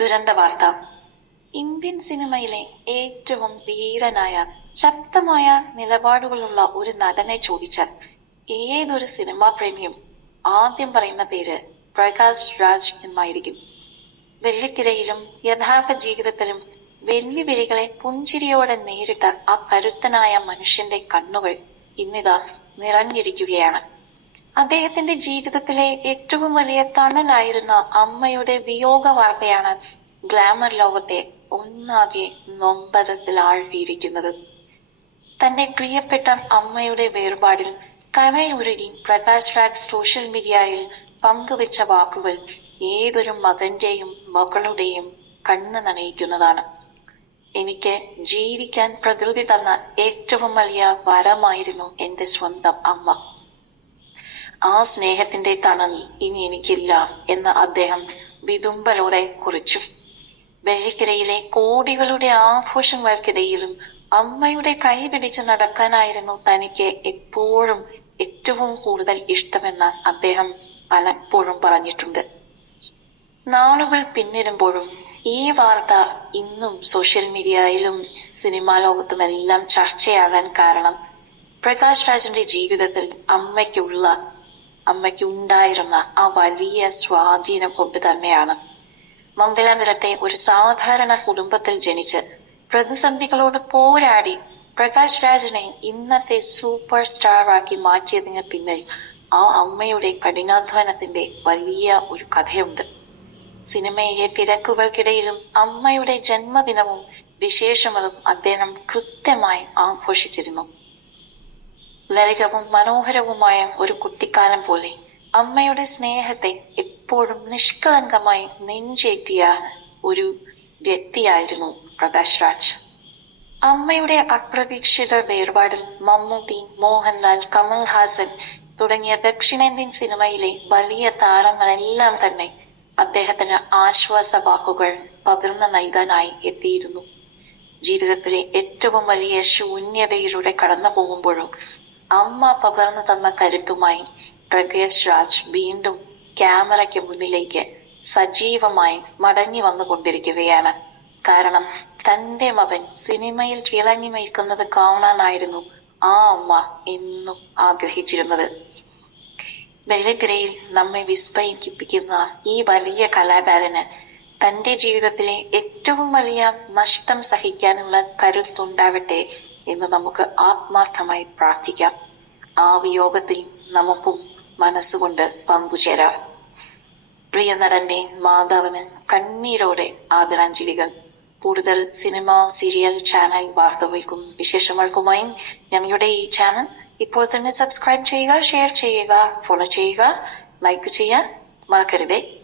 ദുരന്ത വാർത്ത. ഇന്ത്യൻ സിനിമയിലെ ഏറ്റവും ധീരനായ ശക്തമായ നിലപാടുകളുള്ള ഒരു നടനെ ചോദിച്ചാൽ ഏതൊരു സിനിമാ പ്രേമിയും ആദ്യം പറയുന്ന പേര് പ്രകാശ് രാജ് എന്നായിരിക്കും. വെള്ളിത്തിരയിലും യഥാർത്ഥ ജീവിതത്തിലും വെല്ലുവിളികളെ പുഞ്ചിരിയോടെ നേരിട്ട ആ കരുത്തനായ മനുഷ്യന്റെ കണ്ണുകൾ ഇന്നിതാ നിറഞ്ഞിരിക്കുകയാണ്. അദ്ദേഹത്തിന്റെ ജീവിതത്തിലെ ഏറ്റവും വലിയ തണലായിരുന്ന അമ്മയുടെ വിയോഗ വാർത്തയാണ് ഗ്ലാമർ ലോകത്തെ ഒന്നാകെ നൊമ്പരത്തിൽ ആഴ്ത്തിയിരിക്കുന്നത്. തന്റെ പ്രിയപ്പെട്ട അമ്മയുടെ വേർപാടിൽ കരയുരുകി പ്രകാശ് രാജ് സോഷ്യൽ മീഡിയയിൽ പങ്കുവെച്ച വാക്കുകൾ ഏതൊരു മകന്റെയും മകളുടെയും കണ്ണ് നനയിക്കുന്നതാണ്. എനിക്ക് ജീവിക്കാൻ പ്രകൃതി തന്ന ഏറ്റവും വലിയ വരമായിരുന്നു എന്റെ സ്വന്തം അമ്മ. ആ സ്നേഹത്തിന്റെ തണൽ ഇനി എനിക്കില്ല എന്ന് അദ്ദേഹം വിതുമ്പലോടെ കുറിച്ചു. വെള്ളിത്തിരയിലെ കോടികളുടെ ആഘോഷങ്ങൾക്കിടയിലും അമ്മയുടെ കൈ പിടിച്ചു നടക്കാനായിരുന്നു തനിക്ക് എപ്പോഴും ഏറ്റവും കൂടുതൽ ഇഷ്ടമെന്ന് അദ്ദേഹം പലപ്പോഴും പറഞ്ഞിട്ടുണ്ട്. നാളുകൾ പിന്നിടുമ്പോഴും ഈ വാർത്ത ഇന്നും സോഷ്യൽ മീഡിയയിലും സിനിമാ ലോകത്തുമെല്ലാം ചർച്ചയാകാൻ കാരണം പ്രകാശ് രാജിന്റെ ജീവിതത്തിൽ അമ്മയ്ക്കുണ്ടായിരുന്ന ആ വലിയ സ്വാധീനം കൊണ്ട് തന്നെയാണ്. മംഗലാപുരത്തെ ഒരു സാധാരണ കുടുംബത്തിൽ ജനിച്ച് പ്രതിസന്ധികളോട് പോരാടി പ്രകാശ് രാജിനെ ഇന്നത്തെ സൂപ്പർ സ്റ്റാറാക്കി മാറ്റിയതിന് പിന്നിൽ ആ അമ്മയുടെ കഠിനാധ്വാനത്തിന്റെ വലിയ ഒരു കഥയുണ്ട്. സിനിമയിലെ തിരക്കുകൾക്കിടയിലും അമ്മയുടെ ജന്മദിനവും വിശേഷങ്ങളും അദ്ദേഹം കൃത്യമായി ആഘോഷിച്ചിരുന്നു. ലളിതവും മനോഹരവുമായ ഒരു കുട്ടിക്കാലം പോലെ അമ്മയുടെ സ്നേഹത്തെ എപ്പോഴും നിഷ്കളങ്കമായി നെഞ്ചേറ്റിയ ഒരു വ്യക്തിയായിരുന്നു പ്രകാശ് രാജ്. അമ്മയുടെ അപ്രതീക്ഷിത വേർപാടിൽ മമ്മൂട്ടി, മോഹൻലാൽ, കമൽഹാസൻ തുടങ്ങിയ ദക്ഷിണേന്ത്യൻ സിനിമയിലെ വലിയ താരങ്ങളെല്ലാം തന്നെ അദ്ദേഹത്തിന് ആശ്വാസ വാക്കുകൾ പകർന്നു നൽകാനായി എത്തിയിരുന്നു. ജീവിതത്തിലെ ഏറ്റവും വലിയ ശൂന്യതയിലൂടെ കടന്നു പോകുമ്പോഴും അമ്മ പകർന്നു തന്ന കരുത്തുമായി പ്രകാശ് രാജ് വീണ്ടും ക്യാമറയ്ക്ക് മുന്നിലേക്ക് സജീവമായി മടങ്ങി വന്നുകൊണ്ടിരിക്കുകയാണ്. കാരണം തന്റെ മകൻ സിനിമയിൽ തിളങ്ങി നിൽക്കുന്നത് കാണാനായിരുന്നു ആ അമ്മ എന്നും ആഗ്രഹിച്ചിരുന്നത്. വെള്ളിത്തിരയിൽ നമ്മെ വിസ്മയിപ്പിക്കുന്ന ഈ വലിയ കലാകാരന് തന്റെ ജീവിതത്തിലെ ഏറ്റവും വലിയ നഷ്ടം സഹിക്കാനുള്ള കരുത്തുണ്ടാവട്ടെ എന്ന് നമുക്ക് ആത്മാർത്ഥമായി പ്രാർത്ഥിക്കാം. ആ വിയോഗത്തിൽ നമുക്കും മനസ്സുകൊണ്ട് പങ്കുചേരാം. പ്രിയ നടന്റെ മാതാവിന് കണ്ണീരോടെ ആദരാഞ്ജലികൾ. കൂടുതൽ സിനിമ, സീരിയൽ, ചാനൽ വാർത്തകൾക്കും വിശേഷങ്ങൾക്കുമായി ഞങ്ങളുടെ ഈ ചാനൽ ഇപ്പോൾ തന്നെ സബ്സ്ക്രൈബ് ചെയ്യുക, ഷെയർ ചെയ്യുക, ഫോളോ ചെയ്യുക, ലൈക്ക് ചെയ്യാൻ മറക്കരുതേ.